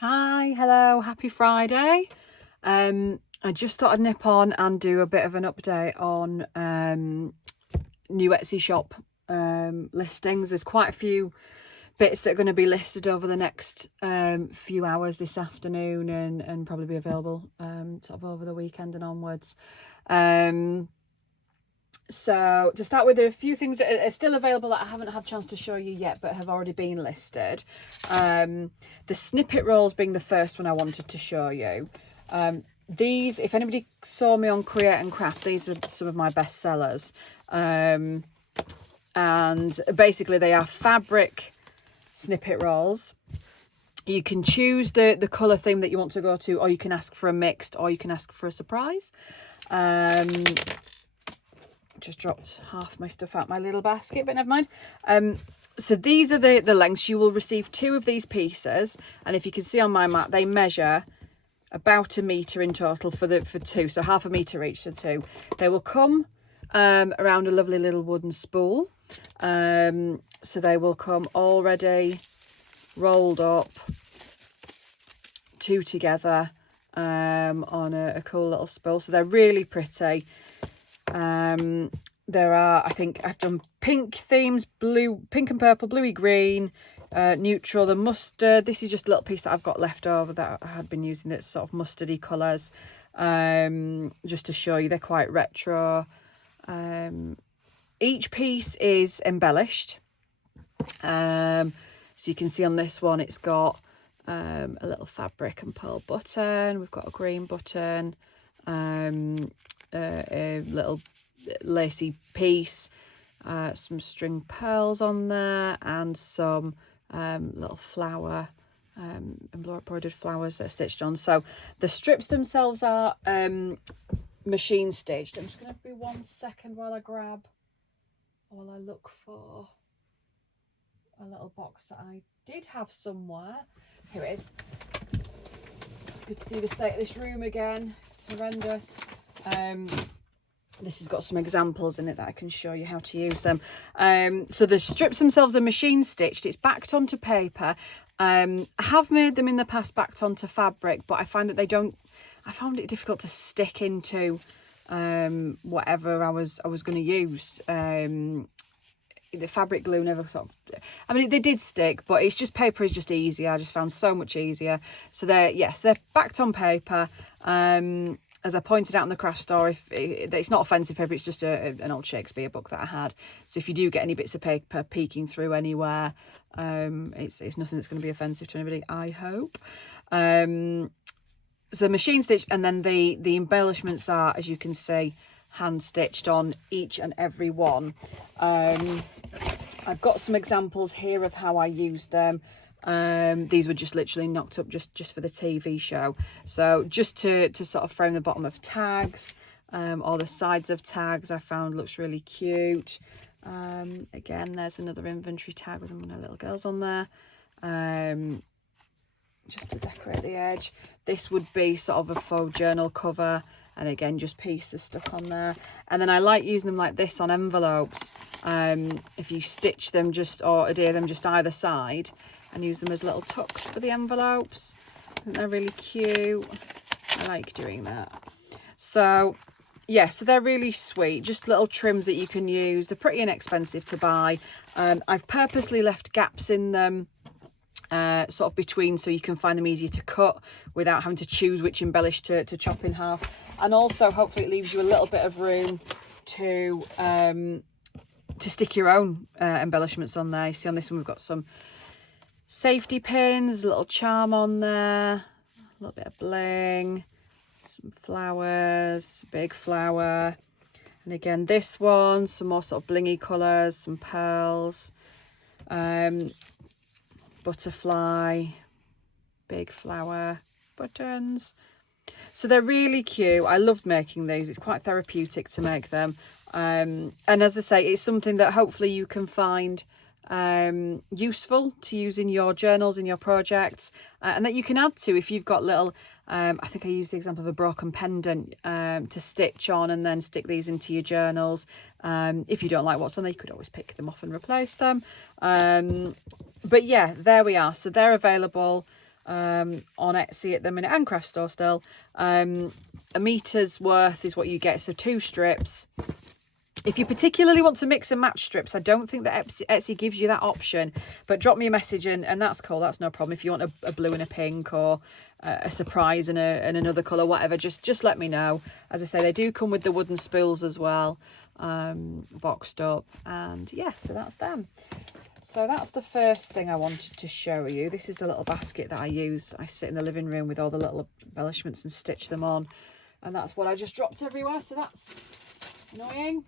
Hi, hello, happy Friday. I just thought I'd nip on and do a bit of an update on new Etsy shop listings. There's quite a few bits that are going to be listed over the next few hours this afternoon and probably be available sort of over the weekend and onwards. So to start with, there are a few things that are still available that I haven't had a chance to show you yet, but have already been listed. The Snippet rolls being the first one I wanted to show you. These, if anybody saw me on Create and Craft, these are some of my best sellers. And basically they are fabric snippet rolls. You can choose the colour theme that you want to go to, or you can ask for a mixed, or you can ask for a surprise. Just dropped half my stuff out my little basket, but never mind. So these are the lengths. You will receive 2 of these pieces, and if you can see on my mat, they measure about 1 metre in total for 2, so half a metre each, so 2. They will come around a lovely little wooden spool. So they will come already rolled up, 2 together on a cool little spool. So they're really pretty. There are, I think I've done pink themes, blue, pink and purple, bluey green, neutral, the mustard. This is just a little piece that I've got left over that I had been using, that's sort of mustardy colours, just to show you they're quite retro. Each piece is embellished. So you can see on this one it's got a little fabric and pearl button. We've got a green button, a little lacy piece, some string pearls on there, and some little flower embroidered flowers that are stitched on. So the strips themselves are machine stitched. I'm just going to be 1 second while I look for a little box that I did have somewhere. Here it is. Good to see the state of this room again. It's horrendous. This has got some examples in it that I can show you how to use them. So the strips themselves are machine stitched. It's backed onto paper. I have made them in the past backed onto fabric, but I find that I found it difficult to stick into whatever I was going to use. The fabric glue never sort of, I mean, they did stick, but it's just, paper is just easier. I just found so much easier. So they're backed on paper. As I pointed out in the craft store, it's not offensive paper, it's just an old Shakespeare book that I had. So if you do get any bits of paper peeking through anywhere, it's nothing that's going to be offensive to anybody, I hope. So machine stitch, and then the embellishments are, as you can see, hand stitched on each and every one. I've got some examples here of how I used them. These were just literally knocked up just for the TV show. So just to sort of frame the bottom of tags, or the sides of tags, I found looks really cute. Again, there's another inventory tag with my little girls on there. Just to decorate the edge. This would be sort of a faux journal cover, and again just pieces stuck on there. And then I like using them like this on envelopes. If you stitch them or adhere them just either side and use them as little tucks for the envelopes, I think they're really cute. I like doing that. So yeah, so they're really sweet, just little trims that you can use. They're pretty inexpensive to buy. I've purposely left gaps in them sort of between, so you can find them easier to cut without having to choose which embellish to chop in half. And also hopefully it leaves you a little bit of room to stick your own embellishments on there. You see on this one we've got some safety pins, a little charm on there, a little bit of bling, some flowers, big flower, and again this one, some more sort of blingy colours, some pearls, butterfly, big flower, buttons. So they're really cute. I loved making these. It's quite therapeutic to make them. And as I say, it's something that hopefully you can find useful to use in your journals, in your projects, and that you can add to if you've got little, I think I used the example of a broken pendant to stitch on and then stick these into your journals. If you don't like what's on there, you could always pick them off and replace them. But yeah, there we are. So they're available on Etsy at the minute, and craft store still. A metre's worth is what you get, so 2 strips. If you particularly want to mix and match strips, I don't think that Etsy gives you that option, but drop me a message and that's cool, that's no problem. If you want a blue and a pink, or a surprise and another colour, whatever, just let me know. As I say, they do come with the wooden spools as well, boxed up, and yeah, so that's them. So that's the first thing I wanted to show you. This is the little basket that I use. I sit in the living room with all the little embellishments and stitch them on, and that's what I just dropped everywhere, so that's annoying.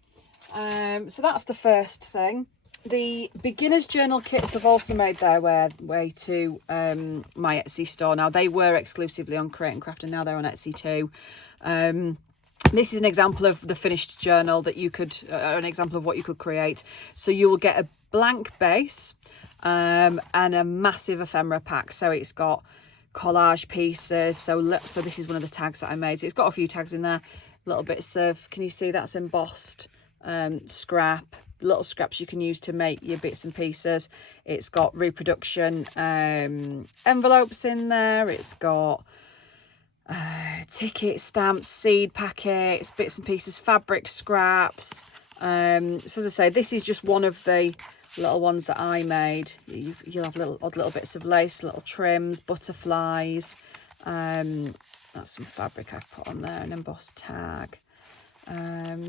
So that's the first thing. The beginner's journal kits have also made their way to my Etsy store. Now, they were exclusively on Create and Craft, and now they're on Etsy too. This is an example of the finished journal that you could, an example of what you could create. So you will get a blank base and a massive ephemera pack. So it's got collage pieces. So this is one of the tags that I made. So it's got a few tags in there, little bits of, can you see that's embossed scrap, little scraps you can use to make your bits and pieces. It's got reproduction envelopes in there. It's got ticket stamps, seed packets, bits and pieces, fabric scraps. So as I say, this is just one of the little ones that I made. You'll have odd little bits of lace, little trims, butterflies. That's some fabric I've put on there, an embossed tag.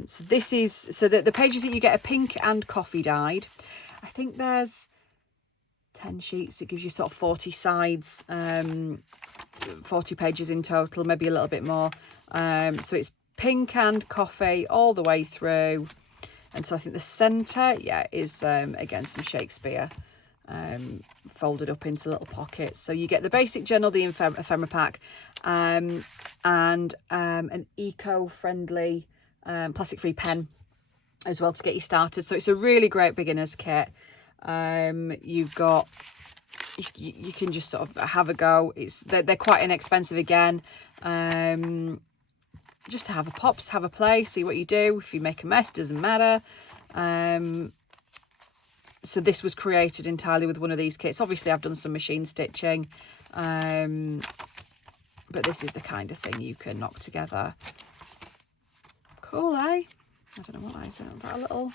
So this is, so the pages that you get are pink and coffee dyed. I think there's 10 sheets. It gives you sort of 40 sides, 40 pages in total, maybe a little bit more. So it's pink and coffee all the way through. And so I think the centre, yeah, is again some Shakespeare folded up into little pockets. So you get the basic journal, the ephemera pack, and an eco-friendly plastic-free pen as well to get you started. So it's a really great beginner's kit. You've got, you can just sort of have a go. They're quite inexpensive again. Just to have a pop, just have a play, see what you do. If you make a mess, doesn't matter. So this was created entirely with one of these kits. Obviously I've done some machine stitching, but this is the kind of thing you can knock together. Cool, eh? I don't know what that is. That a little...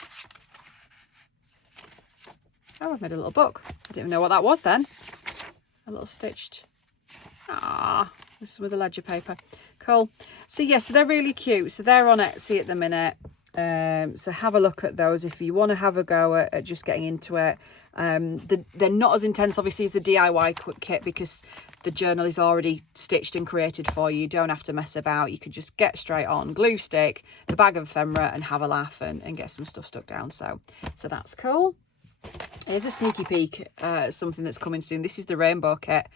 Oh, I've made a little book. I didn't even know what that was then. A little stitched... Ah, with some of the ledger paper. Cool. So yeah, so they're really cute. So they're on Etsy at the minute. So have a look at those if you want to have a go at just getting into it. They're not as intense, obviously, as the DIY kit, because the journal is already stitched and created for you. You don't have to mess about. You can just get straight on, glue stick, the bag of ephemera, and have a laugh and get some stuff stuck down. So that's cool. Here's a sneaky peek, something that's coming soon. This is the rainbow kit.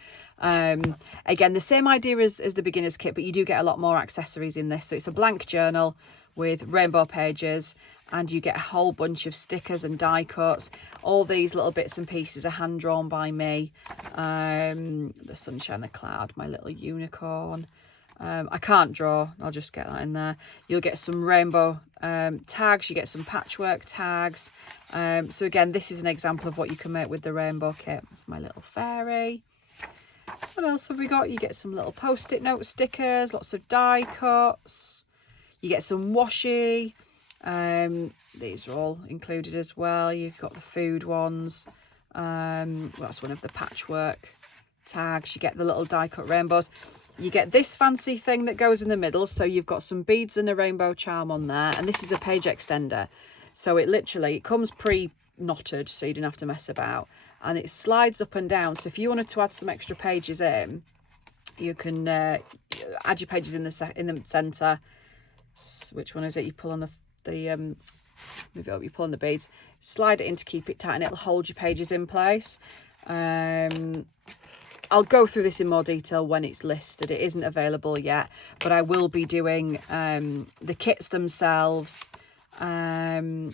Again, the same idea as the beginner's kit, but you do get a lot more accessories in this. So it's a blank journal with rainbow pages, and you get a whole bunch of stickers and die cuts. All these little bits and pieces are hand drawn by me. The sunshine, the cloud, my little unicorn. I can't draw, I'll just get that in there. You'll get some rainbow tags, you get some patchwork tags. So again, this is an example of what you can make with the rainbow kit. That's my little fairy. What else have we got? You get some little post-it note stickers, lots of die cuts. You get some washi. These are all included as well. You've got the food ones. That's one of the patchwork tags. You get the little die cut rainbows. You get this fancy thing that goes in the middle. So you've got some beads and a rainbow charm on there. And this is a page extender. So it comes pre-knotted, so you don't have to mess about. And it slides up and down. So if you wanted to add some extra pages in, you can add your pages in the centre. Which one is it? You pull on move it up, you pull on the beads, slide it in to keep it tight, and it'll hold your pages in place. I'll go through this in more detail when it's listed. It isn't available yet, but I will be doing the kits themselves, and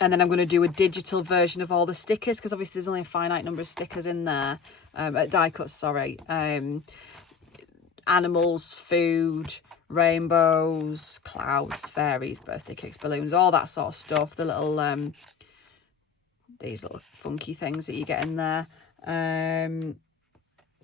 then I'm going to do a digital version of all the stickers, because obviously there's only a finite number of stickers in there, die cuts, sorry. Animals, food, rainbows, clouds, fairies, birthday cakes, balloons, all that sort of stuff. The little these little funky things that you get in there.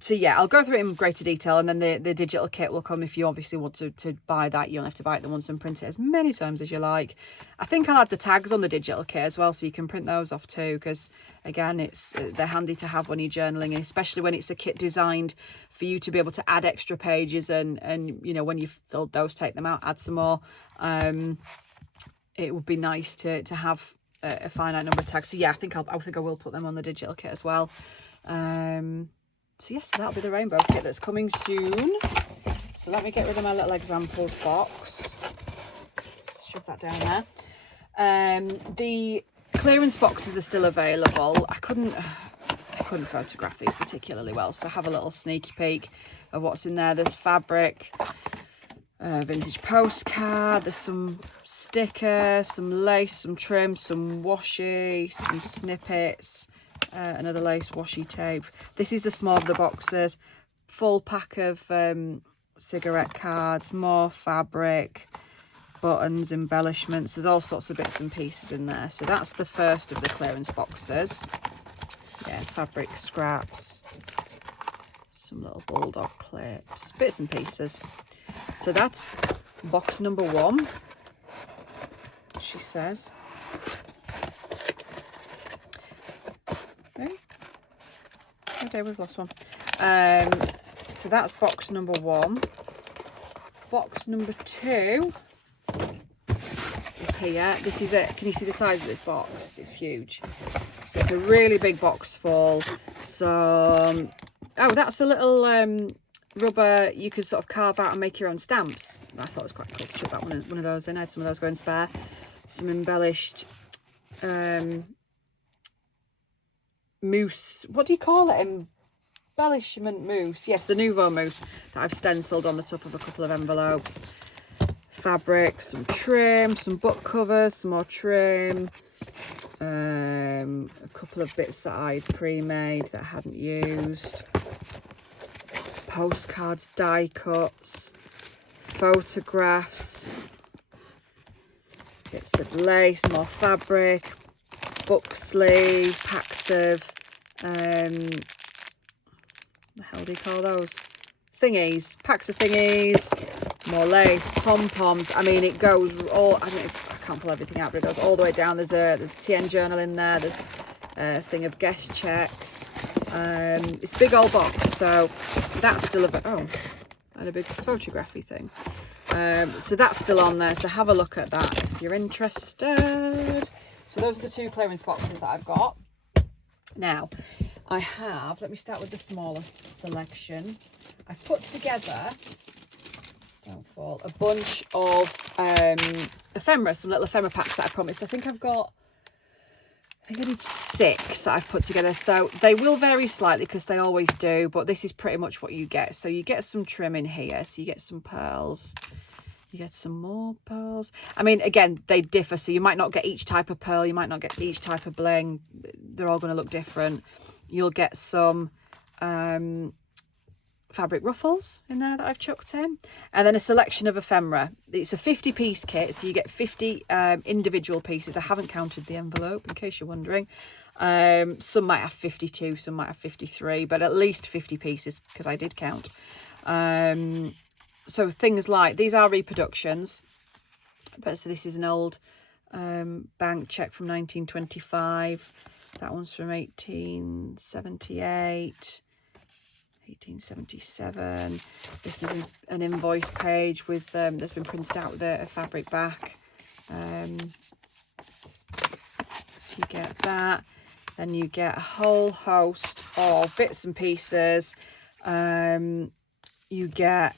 So yeah, I'll go through it in greater detail, and then the digital kit will come if you obviously want to buy that. You don't have to buy it once and print it as many times as you like. I think I'll add the tags on the digital kit as well, so you can print those off too, because again, they're handy to have when you're journaling, and especially when it's a kit designed for you to be able to add extra pages, and you know, when you've filled those, take them out, add some more. It would be nice to have a finite number of tags. So yeah, I think I will put them on the digital kit as well. So yes, that'll be the rainbow kit that's coming soon. So let me get rid of my little examples box. Shove that down there. The clearance boxes are still available. I couldn't photograph these particularly well, so have a little sneaky peek of what's in there. There's fabric, vintage postcard, there's some stickers, some lace, some trim, some washi, some snippets, another lace washi tape. This is the small of the boxes. Full pack of cigarette cards, more fabric, buttons, embellishments. There's all sorts of bits and pieces in there. So that's the first of the clearance boxes. Yeah, fabric scraps, some little bulldog clips, bits and pieces. So that's box number 1, she says. Okay. Okay, we've lost one. So that's box number 1. Box number 2 is here. This is it. Can you see the size of this box? It's huge. So it's a really big box full. So, oh, that's a little rubber you could sort of carve out and make your own stamps. I thought it was quite cool to chuck that one of those in. I had some of those going spare. Some embellished mousse. What do you call it? Embellishment mousse. Yes, the Nouveau mousse that I've stenciled on the top of a couple of envelopes. Fabric, some trim, some book covers, some more trim. A couple of bits that I'd pre-made that I hadn't used. Postcards, die cuts, photographs, bits of lace, more fabric, book sleeve, packs of the hell do you call those? Thingies, packs of thingies, more lace, pom-poms. I mean, it goes all, I can't pull everything out, but it goes all the way down. There's a TN journal in there. There's a thing of guest checks. It's a big old box, so that's still and a big photography thing. So that's still on there, so have a look at that if you're interested. So those are the 2 clearance boxes that I've got. Now, I have, let me start with the smaller selection. I've put together, don't fall, a bunch of ephemera, some little ephemera packs that I promised. I think I did 6 that I've put together. So they will vary slightly because they always do, but this is pretty much what you get. So you get some trim in here. So you get some pearls. You get some more pearls. I mean, again, they differ. So you might not get each type of pearl. You might not get each type of bling. They're all going to look different. You'll get some fabric ruffles in there that I've chucked in, and then a selection of ephemera. It's a 50-piece kit, so you get 50 individual pieces. I haven't counted the envelope, in case you're wondering. Some might have 52, some might have 53, but at least 50 pieces because I did count. So things like, these are reproductions, but so this is an old bank check from 1925. That one's from 1878. 1877. This is an invoice page with that's been printed out with a fabric back. So you get that. Then you get a whole host of bits and pieces. You get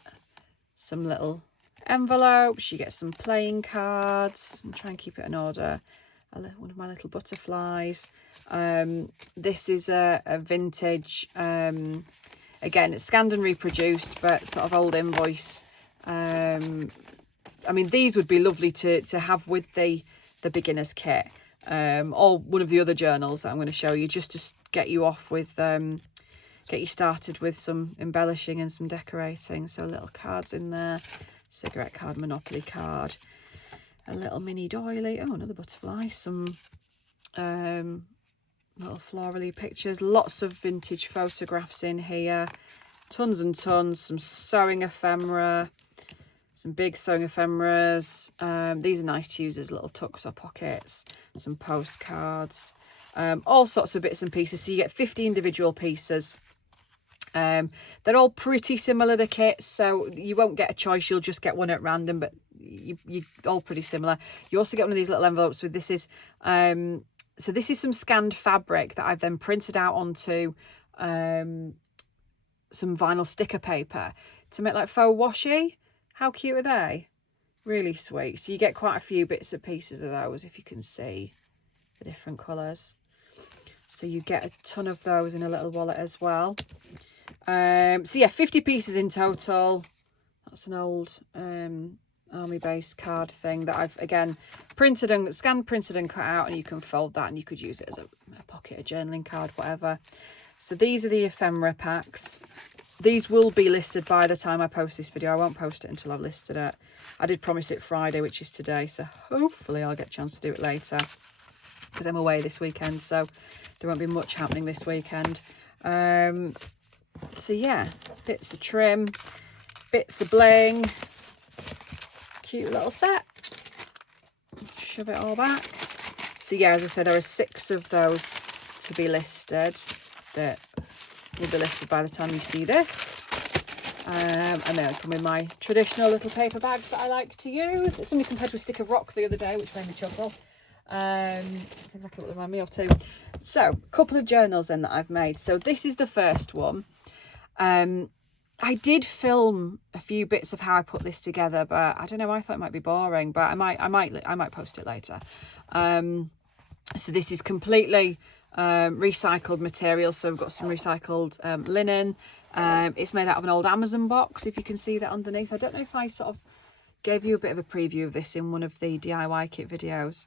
some little envelopes. You get some playing cards. I'm trying to keep it in order. One of my little butterflies. This is a vintage. Again, it's scanned and reproduced, but sort of old invoice. I mean, these would be lovely to have with the beginner's kit, or one of the other journals that I'm going to show you, just to get you off with, get you started with some embellishing and some decorating. So little cards in there, cigarette card, Monopoly card, a little mini doily. Oh, another butterfly. Some little florally pictures, lots of vintage photographs in here, tons and tons, some sewing ephemera, some big sewing ephemeras. These are nice to use as little tucks or pockets, some postcards, all sorts of bits and pieces. So you get 50 individual pieces. They're all pretty similar, the kits, so you won't get a choice, you'll just get one at random, but you're all pretty similar. You also get one of these little envelopes with, this is so this is some scanned fabric that I've then printed out onto some vinyl sticker paper to make like faux washi. How cute are they? Really sweet. So you get quite a few bits and pieces of those, if you can see the different colours. So you get a ton of those in a little wallet as well. So yeah, 50 pieces in total. That's an old army base card thing that I've again printed and scanned, printed and cut out, and you can fold that and you could use it as a pocket, a journaling card, whatever. So these are the ephemera packs. These will be listed by the time I post this video. I won't post it until I've listed it. I did promise it Friday, which is today, so hopefully I'll get a chance to do it later, because I'm away this weekend, so there won't be much happening this weekend. So yeah, bits of trim, bits of bling, cute little set. Shove it all back. So yeah, as I said, there are 6 of those to be listed that will be listed by the time you see this. And then I come in my traditional little paper bags that I like to use. Somebody compared to a stick of rock the other day, which made me chuckle. That's exactly what they remind me of too. So, a couple of journals then that I've made. So this is the first one. I did film a few bits of how I put this together, but I don't know, I thought it might be boring, but I might post it later. So this is completely recycled material. So we've got some recycled linen. It's made out of an old Amazon box, if you can see that underneath. I don't know if I sort of gave you a bit of a preview of this in one of the DIY kit videos.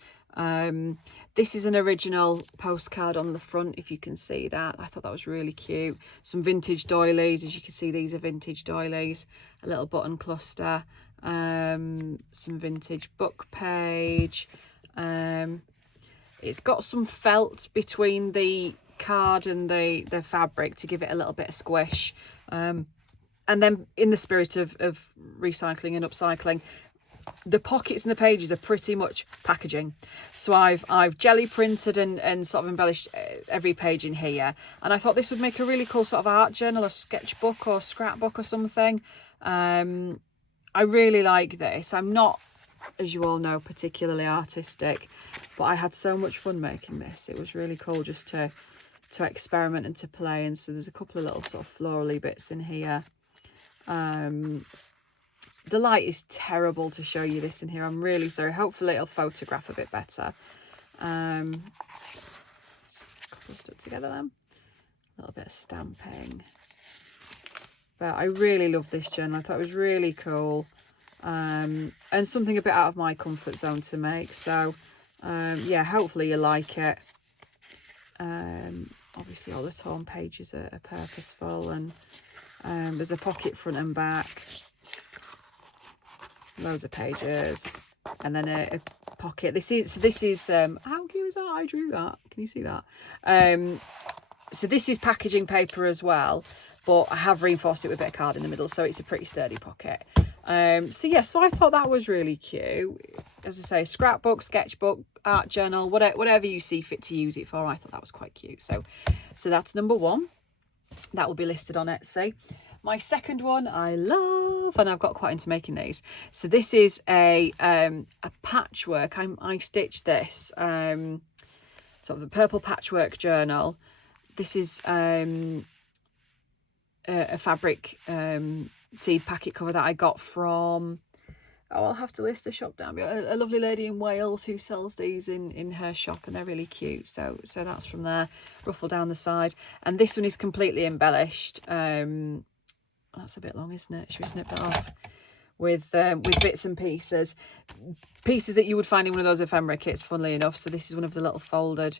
This is an original postcard on the front, if you can see that. I thought that was really cute. Some vintage doilies, as you can see, these are vintage doilies. A little button cluster, some vintage book page. It's got some felt between the card and the fabric to give it a little bit of squish. And then in the spirit of recycling and upcycling, the pockets and the pages are pretty much packaging. So I've jelly printed and sort of embellished every page in here. And I thought this would make a really cool sort of art journal, or sketchbook or scrapbook or something. I really like this. I'm not, as you all know, particularly artistic, but I had so much fun making this. It was really cool just to experiment and to play. And so there's a couple of little sort of florally bits in here. The light is terrible to show you this in here. I'm really sorry. Hopefully it'll photograph a bit better. A couple stuck together then. A little bit of stamping. But I really love this journal. I thought it was really cool. And something a bit out of my comfort zone to make. So yeah, hopefully you like it. Obviously all the torn pages are purposeful, and there's a pocket front and back, loads of pages, and then a pocket. This is how cute is that? I drew that. Can you see that? So this is packaging paper as well, but I have reinforced it with a bit of card in the middle, so it's a pretty sturdy pocket. So yeah, so I thought that was really cute. As I say, scrapbook, sketchbook, art journal, whatever you see fit to use it for. I thought that was quite cute. So that's number 1. That will be listed on Etsy. My second one I love, and I've got quite into making these. So this is a patchwork. I stitched this sort of the purple patchwork journal. This is a fabric seed packet cover that I got from, I'll have to list a shop down, a lovely lady in Wales who sells these in her shop, and they're really cute. So that's from there. Ruffle down the side, and this one is completely embellished. That's a bit long, isn't it? Should we snip that off? With bits and pieces that you would find in one of those ephemera kits, funnily enough. So this is one of the little folded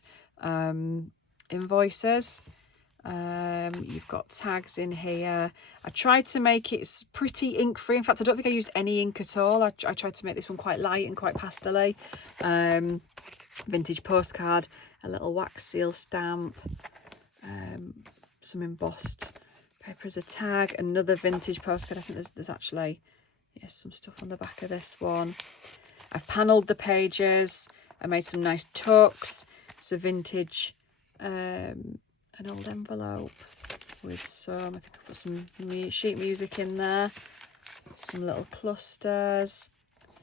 invoices. You've got tags in here. I tried to make it pretty ink free. In fact, I don't think I used any ink at all. I tried to make this one quite light and quite pastel-y. Vintage postcard, a little wax seal stamp, some embossed paper as a tag, another vintage postcard. I think there's actually, yes, some stuff on the back of this one. I've panelled the pages. I made some nice tucks. It's a vintage, an old envelope with some, I think I've got some sheet music in there, some little clusters,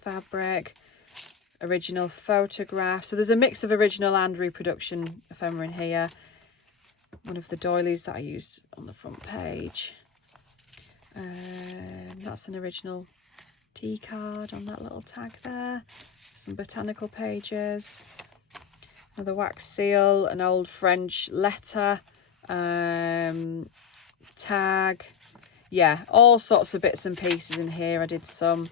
fabric, original photograph. So there's a mix of original and reproduction ephemera in here. One of the doilies that I used on the front page. That's an original tea card on that little tag there. Some botanical pages. Another wax seal, an old French letter, tag. Yeah, all sorts of bits and pieces in here. I did some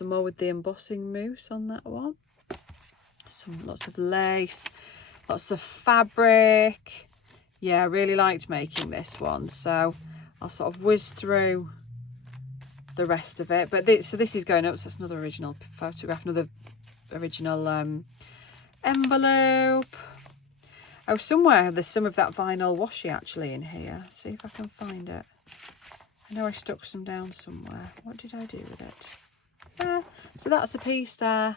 more with the embossing mousse on that one. Lots of lace, lots of fabric. Yeah, I really liked making this one, so I'll sort of whiz through the rest of it. But this is going up, so that's another original photograph, another original envelope. Oh, somewhere there's some of that vinyl washi actually in here. See if I can find it. I know I stuck some down somewhere. What did I do with it? So that's a piece there.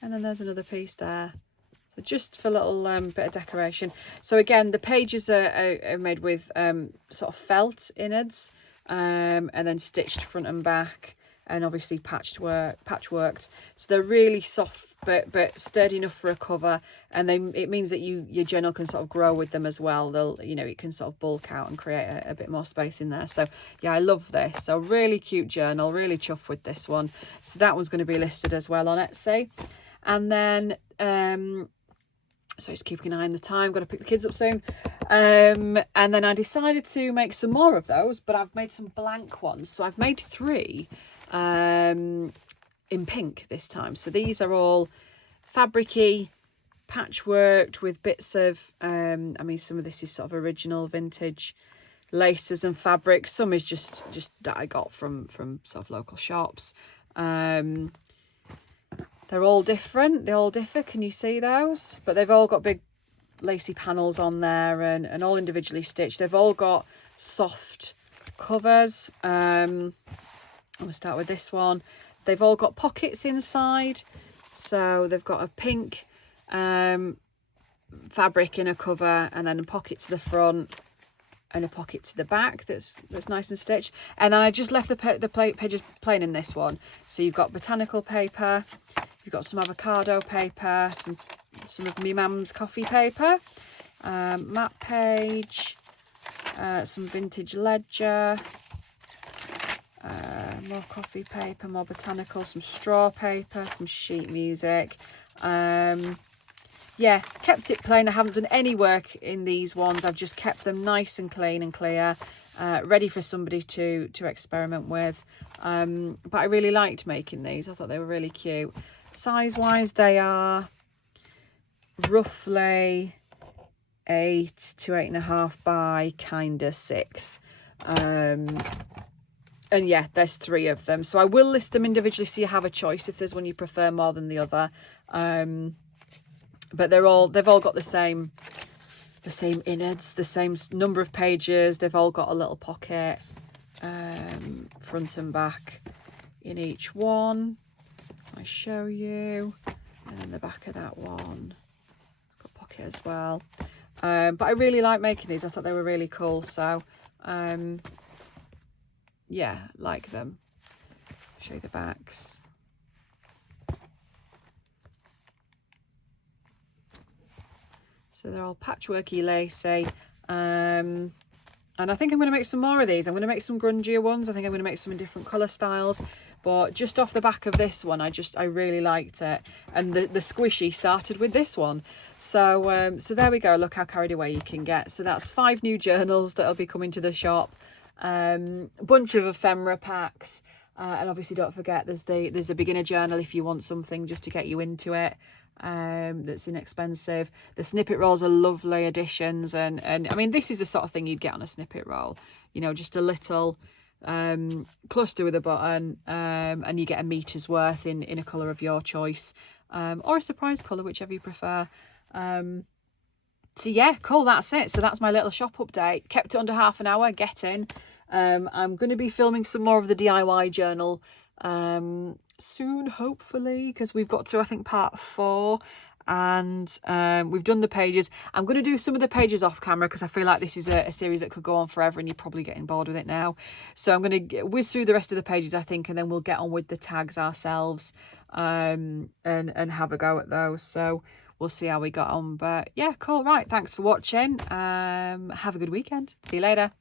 And then there's another piece there. So just for a little bit of decoration. So again, the pages are made with sort of felt innards, and then stitched front and back, and obviously patchworked. So they're really soft but sturdy enough for a cover, and it means that your journal can sort of grow with them as well. It can sort of bulk out and create a bit more space in there. So yeah, I love this. So really cute journal, really chuffed with this one. So that one's going to be listed as well on Etsy. And then so just keeping an eye on the time, got to pick the kids up soon. And then I decided to make some more of those, but I've made some blank ones. So I've made 3 in pink this time. So these are all fabricy, patchworked with bits of, some of this is sort of original vintage laces and fabric. Some is just that I got from sort of local shops. They're all different. They all differ. Can you see those? But they've all got big lacy panels on there and all individually stitched. They've all got soft covers. I'm going to start with this one. They've all got pockets inside. So they've got a pink fabric in a cover, and then a pocket to the front and a pocket to the back that's nice and stitched. And then I just left the pages plain in this one. So you've got botanical paper, you've got some avocado paper, some of me mum's coffee paper, map page, some vintage ledger, more coffee paper, more botanical, some straw paper, some sheet music. Yeah, kept it plain. I haven't done any work in these ones. I've just kept them nice and clean and clear, ready for somebody to experiment with. But I really liked making these. I thought they were really cute. Size wise, they are roughly 8 to 8.5 by kind of 6. And yeah, there's 3 of them. So I will list them individually so you have a choice if there's one you prefer more than the other. But they've all got the same innards, the same number of pages. They've all got a little pocket, front and back in each one. I show you, and then the back of that one got a pocket as well. But I really like making these. I thought they were really cool. So yeah, like them. Show you the backs. So they're all patchworky, lacy. And I think I'm going to make some more of these. I'm going to make some grungier ones. I think I'm going to make some in different colour styles. But just off the back of this one, I really liked it. And the squishy started with this one. So so there we go. Look how carried away you can get. So that's 5 new journals that'll be coming to the shop. A bunch of ephemera packs. And obviously don't forget there's the beginner journal if you want something just to get you into it. That's inexpensive. The snippet rolls are lovely additions, and I mean this is the sort of thing you'd get on a snippet roll, you know, just a little cluster with a button, and you get a meter's worth in a colour of your choice. or a surprise colour, whichever you prefer. So yeah, cool, that's it. So that's my little shop update. Kept it under half an hour, get in. I'm going to be filming some more of the DIY journal soon, hopefully, because we've got to, I think, part 4, and we've done the pages. I'm going to do some of the pages off camera because I feel like this is a series that could go on forever and you're probably getting bored with it now. So I'm going to whiz through the rest of the pages, I think, and then we'll get on with the tags ourselves, and have a go at those. So we'll see how we got on. But yeah, cool. Right, thanks for watching. Have a good weekend. See you later.